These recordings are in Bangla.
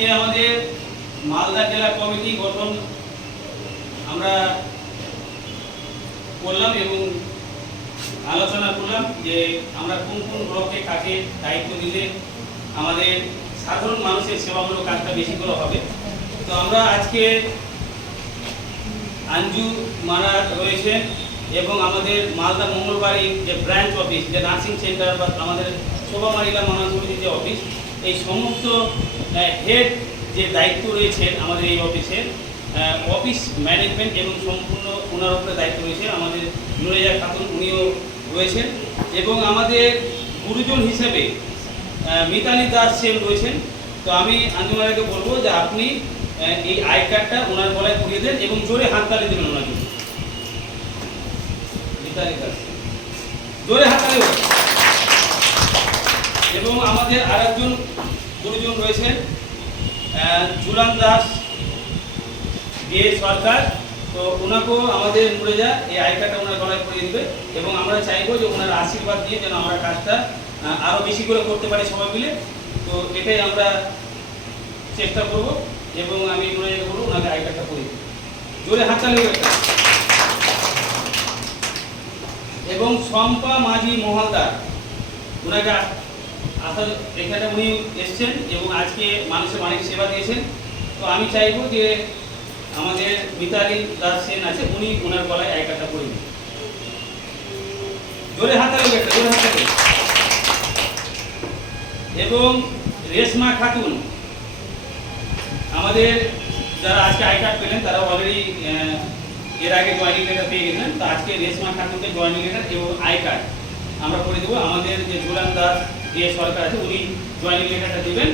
আজকে আমাদের মালদা জেলা কমিটি গঠন আমরা করলাম এবং আলোচনা করলাম যে আমরা কোন কোন ব্লকে কাকে দায়িত্ব দিলে আমাদের সাধারণ মানুষের সেবামূলক কাজটা বেশি করে হবে। তো আমরা আজকে আঞ্জু মারা রয়েছেন এবং আমাদের মালদা মঙ্গলবাড়ি যে ব্রাঞ্চ অফিস, যে নার্সিং সেন্টার বা আমাদের শোভা মহিলা মানব সমিতির যে অফিস, এই সমস্ত হেড যে দায়িত্ব রয়েছেন আমাদের এই অফিসের অফিস ম্যানেজমেন্ট এবং সম্পূর্ণ ওনার উপরে দায়িত্ব রয়েছে আমাদের নুরেজা খাতুন, উনিও রয়েছেন এবং আমাদের গুরুজন হিসেবে মিতালি দাস সেন রয়েছেন। তো আমি আঞ্জুমারাকে বলবো যে আপনি এই আই কার্ডটা ওনার গলায় পরিয়ে দেন এবং জোরে হাততালি দেবেন ওনাকে। মিতালি দাস, জোরে হাততালি। এবং আমাদের আরেকজন গুরুজন রয়েছেন ঝুলান দাস যে সরকার, তো ওনাকেও আমাদের নুরেজা এই আই কার্ডটা ওনার গলায় পরিয়ে দেবে এবং আমরা চাইবো যে ওনার আশীর্বাদ দিয়ে যেন আমরা কাজটা আরও বেশি করে করতে পারি সবাই মিলে। তো এটাই আমরা চেষ্টা করব এবং আমি নুরেজাকে বলবো ওনাকে আই কার্ডটা পরিয়ে দেবে, জোরে হাততালি দেবে। এবং শম্পা মাঝি মহলদার, ওনাকে আসলে এখানে উনি এসছেন এবং আজকে মানুষের অনেক সেবা দিয়েছেন। তো আমি চাইবো যে আমাদের মিতালি দাস সেন আছে, উনি ওনার গলায় আই কার্ডটা পরিয়ে দেবেন, জোরে হাততালি দেবে, জোরে হাততালি। এবং রেশমা খাতুন, আমাদের যারা আজকে আই কার্ড পেলেন তারা অলরেডি এর আগে জয়েনিং লেটার পেয়ে গেছেন। তো আজকে রেশমা খাতুনকে জয়েনিং লেটার এবং আই কার্ড আমরা করে দেবো। আমাদের যে ঝুলান দাস যে সরকার আছে উনি জয়েনিং লেটারটা দেবেন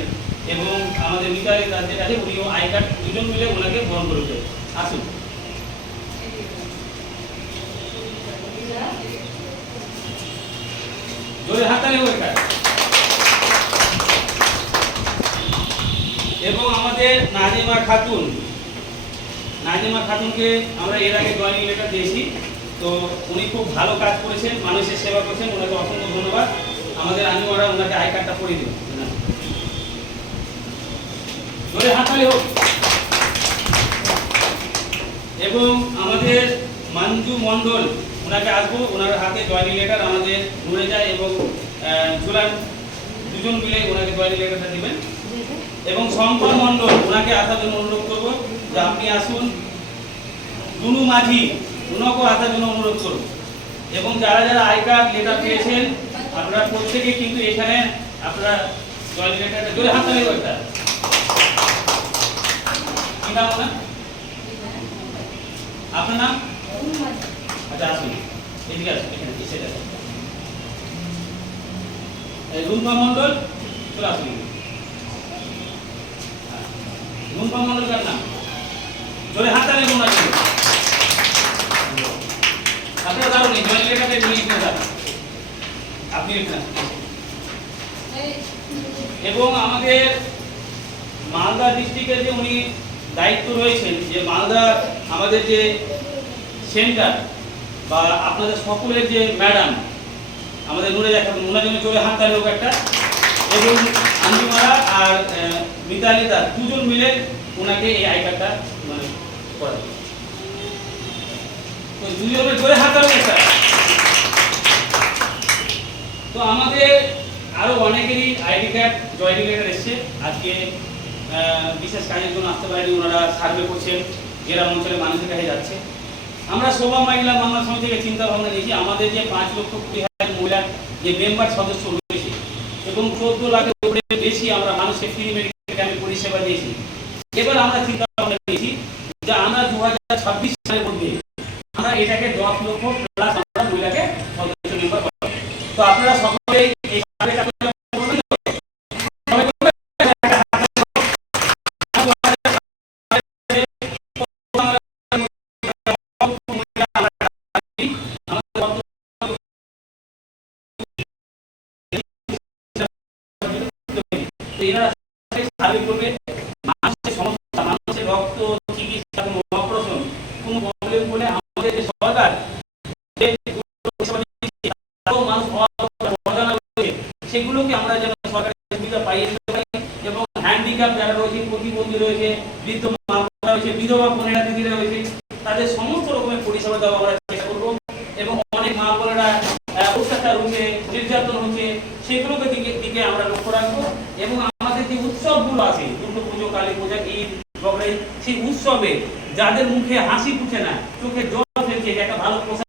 এবং আমাদের মিতালি দাস যেটা আছে উনিও আই কার্ড, দুজন মিলে ওনাকে বহন করে দেবেন। আসুন, জোরে হাততালি হোক। এবং আমাদের নাজিমা খাতুন, নাজিমা খাতুনকে আমরা এর আগে জয়েনিং লেটার দিয়েছি। তো উনি খুব ভালো কাজ করেছেন, মানুষের সেবা করেছেন, ওনাকে অসংখ্য ধন্যবাদ। আমাদের আঞ্জুমারা ওনাকে আই কার্ডটা পরিয়ে দেবেন, জোরে হাততালি হোক। এবং আমাদের মঞ্জু মণ্ডল, ওনাকে আসবো, ওনার হাতে জয়েনিং লেটার আমাদের নুরেজা এবং ঝুলান দুজন মিলে ওনাকে জয়েনিং লেটারটা দিবেন। এবং শঙ্কর মণ্ডল, ওনাকে আসার জন্য অনুরোধ করবো যে আপনি আসুন। দুনু মাঝি, ওনাকেও আসার জন্য অনুরোধ করব। এবং যারা যারা আই কার্ড লেটার পেয়েছেন আপনারা প্রত্যেকে কিন্তু এখানে আপনারা জয়েনিং লেটারটা জোরে হাততালি দেবেন। কি নাম না আপনার নাম? আচ্ছা আসুন, এদিকে আসুন, এখানে এসে যান। রুম্পা মণ্ডল, চলে আসুন। রুম্পা মণ্ডল কার নাম? জোরে হাততালি দেবেন ওনাকে। আপনারা দাঁড়ান, জয়েনিং লেটারটা নিয়ে এখানে দাঁড়ান, আপনি এখানে। এবং আমাদের মালদা ডিস্ট্রিক্টের যে উনি দায়িত্ব রয়েছেন, যে মালদা আমাদের যে সেন্টার বা আপনাদের সকলের যে ম্যাডাম আমাদের নুরেজা খাতুন, ওনার জন্য জোরে হাততালি হোক একটা। এবং আঞ্জুমারা আর মিতালি দাস দুজন মিলে ওনাকে এই আই কার্ডটা মানে করে, তো দুজনের জোরে হাততালি একটা। তো আমাদের আরো অনেকেরই আইডি কার্ড জয়েনিং লেটার এসছে, আজকে বিশেষ কাজের জন্য আসতে পারেনি, ওনারা সার্ভে করছেন, গ্রাম অঞ্চলে মানুষের কাছে যাচ্ছে। আমরা শোভা মহিলা মানব সমিতি থেকে চিন্তা ভাবনা নিয়েছি আমাদের যে 5,20,000 মহিলা যে মেম্বার সদস্য রয়েছে এবং 14 লাখের উপরে বেশি আমরা মানুষকে ফ্রি মেডিকেল ক্যাম্পে পরিষেবা দিয়েছি। এবার আমরা চিন্তা ভাবনা নিয়েছি যে আমরা 2026 সালের মধ্যে আমরা এটাকে 10 লক্ষ প্লাস আমরা মহিলাকে সদস্য মেম্বার করব। তো আপনারা সকলেই এই সার্ভেটা করবে। মানুষের সমস্যা, মানুষের রক্ত, চিকিৎসা, কোনো অপারেশন, কোনো প্রবলেম বলে আমাদের যে সরকার সেগুলোকে আমরা যেন সরকারের সুবিধা পাইয়ে দিতে পারি এবং হ্যান্ডিক্যাপ যারা রয়েছে রয়েছে, প্রতিবন্ধী রয়েছে, বৃদ্ধ মা বোনেরা রয়েছে, বিধবা বোনেরা দিদিরা রয়েছে, তাদের সমস্ত রকমের পরিষেবা দেওয়া আমরা চেষ্টা করবো। এবং অনেক মা বোনেরা অত্যাচার হচ্ছে, নির্যাতন হচ্ছে, সেগুলোকে দিকে আমরা লক্ষ্য রাখবো। এবং আমাদের যে উৎসবগুলো আছে, দুর্গা পুজো, কালী পূজা, ঈদ, বকরি, সেই উৎসবে যাদের মুখে হাসি ফুটে না, চোখে জল